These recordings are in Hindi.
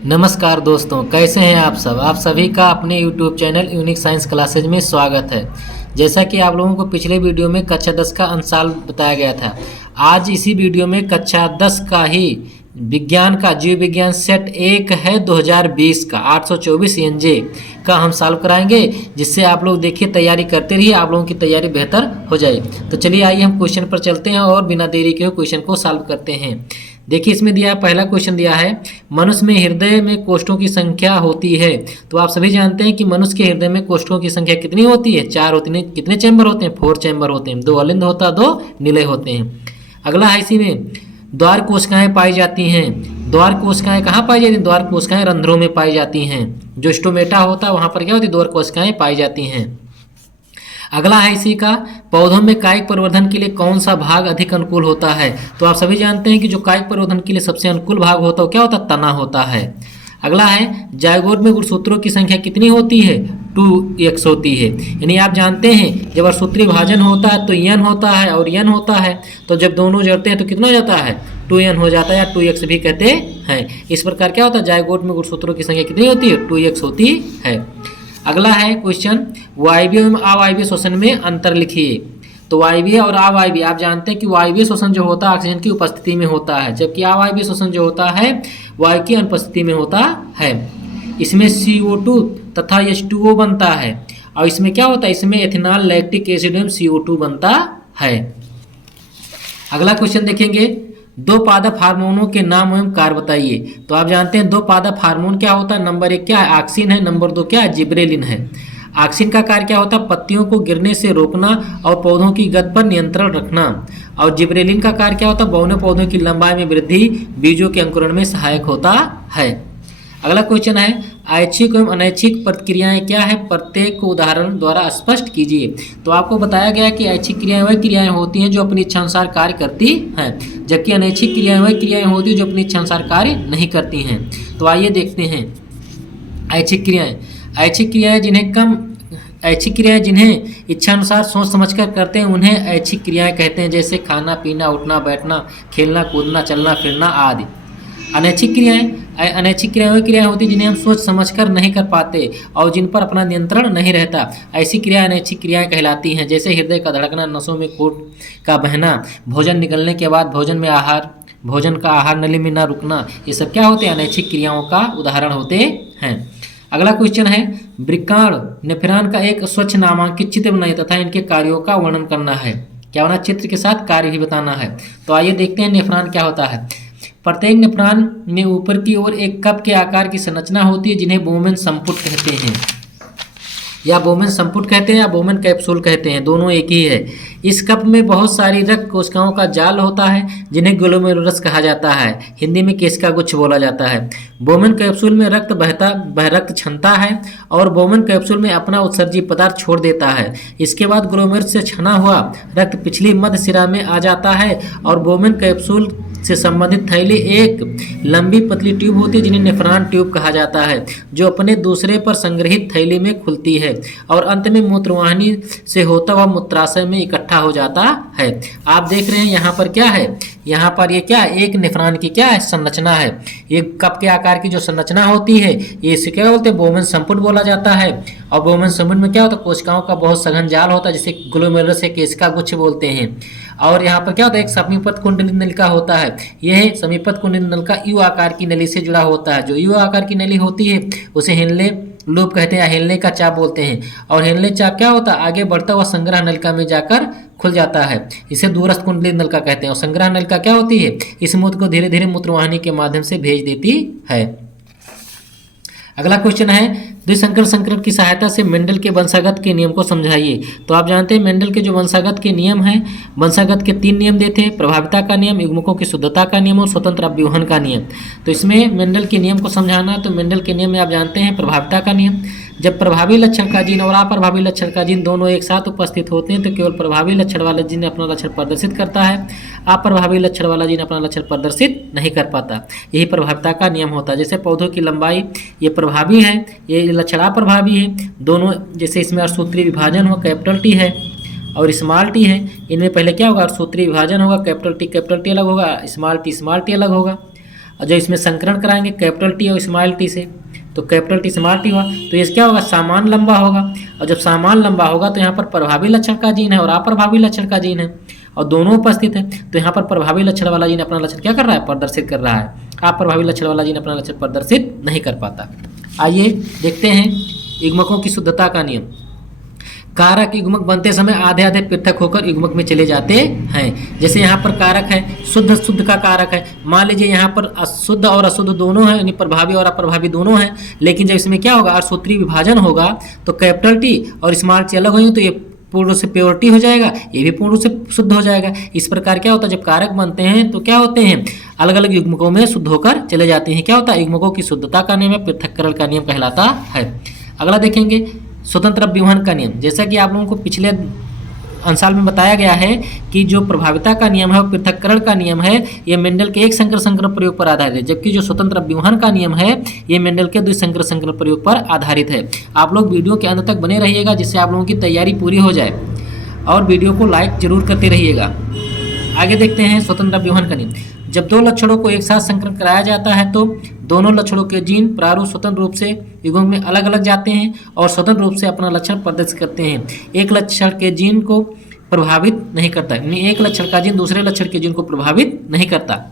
नमस्कार दोस्तों, कैसे हैं आप सब। आप सभी का अपने YouTube channel unique science classes में स्वागत है। जैसा कि आप लोगों को पिछले वीडियो में कक्षा 10 का अंशाल बताया गया था, आज इसी वीडियो में कक्षा 10 का ही विज्ञान का जीव विज्ञान सेट 1 है 2020 का 824 एनजे का हम सॉल्व कराएंगे, जिससे आप लोग देखिए तैयारी करते रहिए, आप लोगों की तैयारी बेहतर हो जाए। तो चलिए आइए हम क्वेश्चन पर चलते हैं और बिना देरी के क्वेश्चन को सॉल्व करते हैं। देखिए इसमें दिया पहला क्वेश्चन दिया है, मनुष्य में हृदय में कोष्ठों की संख्या होती है। तो आप सभी जानते हैं कि मनुष्य के हृदय में कोष्ठों की संख्या कितनी होती है, 4 होती है। कितने चैम्बर होते हैं, 4 चैम्बर होते हैं, 2 अलिंद होता है, 2 निलय होते हैं। अगला है इसी में द्वार कोशिकाएं पाई जाती हैं। द्वार कोशिकाएं कहाँ पाई जाती हैं, द्वार कोशिकाएं रंध्रों में पाई जाती हैं। जो स्टोमेटा होता है वहाँ पर क्या होती है, द्वार कोशिकाएं पाई जाती हैं। अगला है इसी का, पौधों में कायिक प्रवर्धन के लिए कौन सा भाग अधिक अनुकूल होता है। तो आप सभी जानते हैं कि जो कायिक प्रवर्धन के लिए सबसे अनुकूल भाग होता है वो क्या होता है, तना होता है। अगला है जायगोट में गुणसूत्रों की संख्या कितनी होती है, 2x होती है। यानी आप जानते हैं जब सूत्री विभाजन होता है तो n होता है और n होता है, तो जब दोनों जोड़ते हैं तो कितना हो जाता है, 2n हो जाता है या 2x भी कहते हैं। इस प्रकार क्या होता है, जायगोट में गुणसूत्रों की संख्या कितनी होती है, 2x होती है। अगला है क्वेश्चन, वायवीय एवं अवायवीय श्वसन में अंतर लिखिए। तो वायवीय और अवायवीय, आप जानते हैं कि वायवीय श्वसन जो होता है ऑक्सीजन की उपस्थिति में होता है, जबकि अवायवीय श्वसन जो होता है वायु की अनुपस्थिति में होता है। इसमें CO2 तथा H2O बनता है, और इसमें क्या होता है, इसमें एथिनॉल लैक्टिक एसिड एवं CO2 बनता है। अगला क्वेश्चन देखेंगे, दो पादप हार्मोनों के नाम एवं कार्य बताइए। तो आप जानते हैं दो पादप हार्मोन क्या होता है, नंबर 1 क्या है, ऑक्सिन है, नंबर 2 क्या है, जिब्रेलिन है। ऑक्सिन का कार्य क्या होता है, पत्तियों को गिरने से रोकना और पौधों की गति पर नियंत्रण रखना। और जिब्रेलिन का कार्य क्या होता है, बौने पौधों की लंबाई में वृद्धि, बीजों के अंकुरण में सहायक होता है। अगला क्वेश्चन है, ऐच्छिक एवं अनैच्छिक प्रतिक्रियाएं क्या है, प्रत्येक को उदाहरण द्वारा स्पष्ट कीजिए। तो आपको बताया गया कि ऐच्छिक क्रियाएं वह क्रियाएं होती हैं जो अपनी इच्छानुसार कार्य करती हैं, जबकि अनैच्छिक क्रियाएं वह क्रियाएं होती हैं जो अपनी इच्छानुसार कार्य नहीं करती हैं। तो आइए देखते हैं ऐच्छिक क्रियाएं। ऐच्छिक क्रियाएं जिन्हें इच्छानुसार सोच समझकर करते हैं उन्हें ऐच्छिक क्रियाएं कहते हैं, जैसे खाना पीना, उठना बैठना, खेलना कूदना, चलना फिरना आदि। अनैच्छिक क्रियाएं वह क्रियाएं होती हैं जिन्हें हम सोच समझकर नहीं कर पाते और जिन पर अपना नियंत्रण नहीं रहता, ऐसी क्रियाएं अनैच्छिक क्रियाएं कहलाती हैं। जैसे हृदय का धड़कना, नसों में खून का बहना, भोजन निगलने के बाद भोजन का आहार नली में न रुकना, ये सब क्या होते हैं, अनैच्छिक क्रियाओं का उदाहरण होते हैं। अगला क्वेश्चन है, वृक्काण नेफ्रॉन का एक स्वच्छ नामांकित चित्र बनाइए तथा इनके कार्यों का वर्णन करना है। क्या होना, चित्र के साथ कार्य भी बताना है। तो आइए देखते हैं नेफ्रॉन क्या होता है। प्रत्येक नेफ्रॉन में ऊपर की ओर एक कप के आकार की संरचना होती है जिन्हें बोमेन संपुट कहते हैं, या बोमेन संपुट कहते हैं या बोमेन कैप्सूल कहते हैं, दोनों एक ही है। इस कप में बहुत सारी रक्त कोशिकाओं का जाल होता है जिन्हें ग्लोमेरुलस कहा जाता है, हिंदी में केशिका गुच्छ बोला जाता है। बोमेन कैप्सूल में रक्त छनता है और बोमेन कैप्सूल में अपना उत्सर्जी पदार्थ छोड़ देता है। इसके बाद ग्लोमेरुलस से छना हुआ रक्त पिछली मध्य सिरा में आ जाता है और बोमेन कैप्सूल से संबंधित थैली एक लंबी पतली ट्यूब होती है जिन्हें नेफ्रॉन ट्यूब कहा जाता है, जो अपने दूसरे पर संग्रहित थैली में खुलती है और अंत में मूत्रवाहिनी से होता हुआ मूत्राशय में इकट्ठा हो जाता है। आप देख रहे हैं यहाँ पर क्या है, यहाँ पर ये क्या है, एक नेफ्रॉन की क्या है, संरचना है। ये कप के आकार की जो संरचना होती है ये इसे क्या बोलते हैं, बोमेन संपुट बोला जाता है। और बोमेन संपुट में क्या होता है, कोशिकाओं का बहुत सघन जाल होता है जिसे ग्लोमेरुलस से केशिका गुच्छ बोलते हैं। और यहाँ पर क्या होता है, एक समीपस्थ कुंडली नलिका होता है। यह समीपस्थ कुंडली नलिका यू आकार की नली से जुड़ा होता है। जो यू आकार की नली होती है उसे हेनले लूप कहते हैं या हेनले का चाप बोलते हैं। और हेनले चाप क्या होता है, आगे बढ़ता हुआ संग्रह नलिका में जाकर खुल जाता है, इसे दूरस्थ कुंडली नलिका कहते हैं। और संग्रह नलिका क्या होती है, इस मूत्र को धीरे धीरे मूत्रवाहिनी के माध्यम से भेज देती है। अगला क्वेश्चन है, द्विसंकर संकरण की सहायता से मेंडल के वंशागत के नियम को समझाइए। तो आप जानते हैं मेंडल के जो वंशागत के नियम हैं, वंशागत के 3 नियम देते हैं, प्रभाविता का नियम, युग्मकों की शुद्धता का नियम और स्वतंत्र अव्यूहन का नियम। तो इसमें मेंडल के नियम को समझाना, तो मेंडल के नियम में आप जानते हैं प्रभाविता का नियम, जब प्रभावी लक्षण का जीन और अप्रभावी लक्षण का जीन दोनों एक साथ उपस्थित होते हैं तो केवल प्रभावी लक्षण वाला जीन अपना लक्षण प्रदर्शित करता है, अप्रभावी लक्षण वाला जीन अपना लक्षण प्रदर्शित नहीं कर पाता। यही प्रभाविता का नियम होता है। जैसे पौधों की लंबाई ये प्रभावी है, ये लक्षण अप्रभावी है दोनों। जैसे इसमें अर्धसूत्री विभाजन हुआ, कैपिटल टी है और स्मॉल टी है, इनमें पहले क्या होगा, अर्धसूत्री विभाजन होगा, कैपिटल टी अलग होगा, स्मॉल टी अलग होगा। और जब इसमें संकरण कराएंगे कैपिटल टी और स्मॉल टी से, तो कैपिटल टी स्मॉल टी हुआ, तो ये क्या होगा, सामान लंबा होगा। और जब सामान लंबा होगा तो यहाँ पर प्रभावी लक्षण का जीन है और अप्रभावी लक्षण का जीन है, और दोनों उपस्थित है। तो यहाँ पर प्रभावी लक्षण वाला जीन अपना लक्षण क्या कर रहा है, प्रदर्शित कर रहा है। अप्रभावी लक्षण वाला जीन अपना लक्षण प्रदर्शित नहीं कर पाता। आइए देखते हैं युग्मकों की शुद्धता का नियम। कारक युग्मक बनते समय आधे आधे पृथक होकर युग्मक में चले जाते हैं। जैसे यहाँ पर कारक है, शुद्ध का कारक है। मान लीजिए यहाँ पर अशुद्ध और अशुद्ध दोनों हैं, यानी प्रभावी और अप्रभावी दोनों हैं। लेकिन जब इसमें क्या होगा, अर्धसूत्रीय विभाजन होगा तो कैपिटल टी और स्मॉल टी अलग होंगे, तो ये पूर्ण रूप से प्योरिटी हो जाएगा, ये भी पूर्ण रूप से शुद्ध हो जाएगा। इस प्रकार क्या होता है, जब कारक बनते हैं तो क्या होते हैं, अलग अलग युग्मकों में शुद्ध होकर चले जाते हैं। क्या होता है, युग्मकों की शुद्धता का नियम है, पृथक्करण का नियम कहलाता है। अगला देखेंगे स्वतंत्र अव्यूहन का नियम। जैसा कि आप लोगों को पिछले अंशाल में बताया गया है कि जो प्रभाविता का नियम है और पृथक्करण का नियम है, ये मेंडल के एक संकर संकर प्रयोग पर आधारित है, जबकि जो स्वतंत्र अव्यूहन का नियम है ये मेंडल के द्वि संकर संकर प्रयोग पर आधारित है। आप लोग वीडियो के अंत तक बने रहिएगा, जिससे आप लोगों की तैयारी पूरी हो जाए, और वीडियो को लाइक जरूर करते रहिएगा। आगे देखते हैं स्वतंत्र अव्यूहन का नियम। जब दो लक्षणों को एक साथ संकरण कराया जाता है तो दोनों लक्षणों के जीन प्रारूप स्वतंत्र रूप से युग्मक में अलग अलग जाते हैं और स्वतंत्र रूप से अपना लक्षण प्रदर्शित करते हैं। एक लक्षण के जीन को प्रभावित नहीं करता, यानी एक लक्षण का जीन दूसरे लक्षण के जीन को प्रभावित नहीं करता।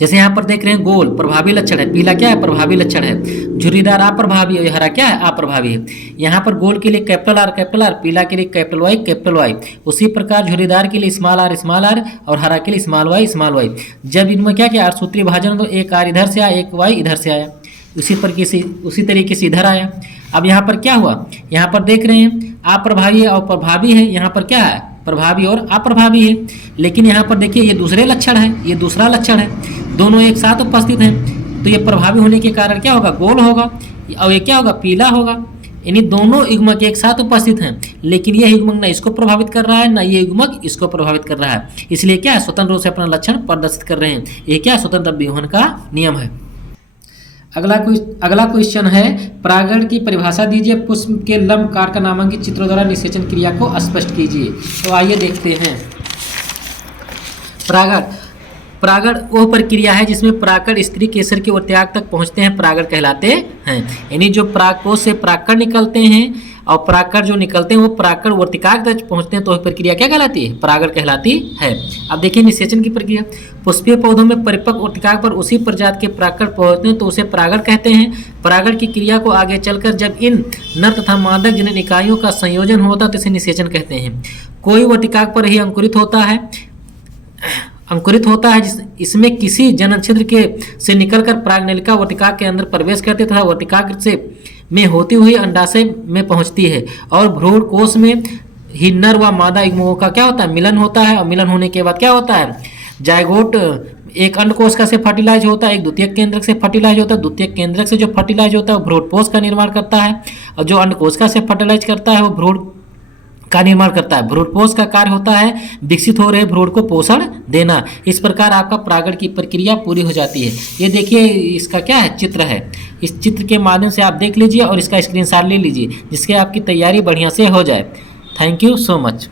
जैसे यहाँ पर देख रहे हैं, गोल प्रभावी लक्षण है, पीला क्या है, प्रभावी लक्षण है, झुर्रीदार अप्रभावी है, हरा क्या है, अप्रभावी है। यहाँ पर गोल के लिए कैपिटल आर, पीला के लिए कैपिटल वाई। उसी प्रकार झुर्रीदार के लिए स्मॉल आर और हरा के लिए स्मॉल वाई। जब इनमें क्या क्या अर्धसूत्रीय विभाजन, तो एक आर इधर से आया, एक वाई इधर से आया, उसी तरीके से इधर आया। अब यहाँ पर क्या हुआ, यहाँ पर देख रहे हैं अप्रभावी और प्रभावी है, यहाँ पर क्या है, प्रभावी और अप्रभावी है। लेकिन यहाँ पर देखिए ये दूसरे लक्षण है, ये दूसरा लक्षण है, दोनों एक साथ उपस्थित हैं, तो ये प्रभावी होने के कारण क्या होगा, गोल होगा, और ये क्या होगा, पीला होगा। यानी दोनों युग्मक एक साथ उपस्थित हैं, लेकिन ये युग्मक ना इसको प्रभावित कर रहा है, ना ये युग्मक इसको प्रभावित कर रहा है। इसलिए क्या है, स्वतंत्र रूप से अपना लक्षण प्रदर्शित कर रहे हैं। ये क्या स्वतंत्र अव्यूहन का नियम है। अगला क्वेश्चन है, परागण की परिभाषा दीजिए, पुष्प के लंब कार का नामांकित चित्रों द्वारा निषेचन क्रिया को स्पष्ट कीजिए। तो आइए देखते हैं। परागण वो प्रक्रिया है जिसमें परागकण स्त्री केसर के त्याग तक पहुंचते हैं, परागण कहलाते हैं। यानी जो परागकोश से परागकण निकलते हैं और परागकण जो निकलते हैं वो परागकण वर्तिकाग्र तक पहुंचते हैं, तो वह प्रक्रिया क्या कहलाती है, परागण कहलाती है। अब देखिए निषेचन की प्रक्रिया। पुष्पीय पौधों में परिपक्व वर्तिकाग्र पर उसी प्रजाति के परागकण पहुंचते हैं तो उसे परागण कहते हैं। परागण की क्रिया को आगे चलकर जब इन नर तथा मादक जनन इकाइयों का संयोजन होता है तो इसे निषेचन कहते हैं। कोई वर्तिकाग्र पर ही अंकुरित होता है इसमें किसी जनन छिद्र के से निकलकर परागनलिका वर्तिकाग्र के अंदर प्रवेश करती है तथा वर्तिकाग्र से में होती हुई अंडाशय में पहुंचती है और भ्रूण कोश में ही नर व मादा युग्मकों का क्या होता है, मिलन होता है। और मिलन होने के बाद क्या होता है, जायगोट एक अंडकोश का से फर्टिलाइज होता है, एक द्वितीयक केंद्रक से फर्टिलाइज होता है। द्वितीयक केंद्रक से जो फर्टिलाइज होता है वो भ्रूणपोष का निर्माण करता है, और जो अंडकोश का से फर्टिलाइज करता है वो भ्रूण का निर्माण करता है। भ्रूणपोष का कार्य होता है विकसित हो रहे भ्रूण को पोषण देना। इस प्रकार आपका परागण की प्रक्रिया पूरी हो जाती है। ये देखिए इसका क्या है, चित्र है। इस चित्र के माध्यम से आप देख लीजिए और इसका स्क्रीनशॉट ले लीजिए, जिससे आपकी तैयारी बढ़िया से हो जाए। Thank you so much.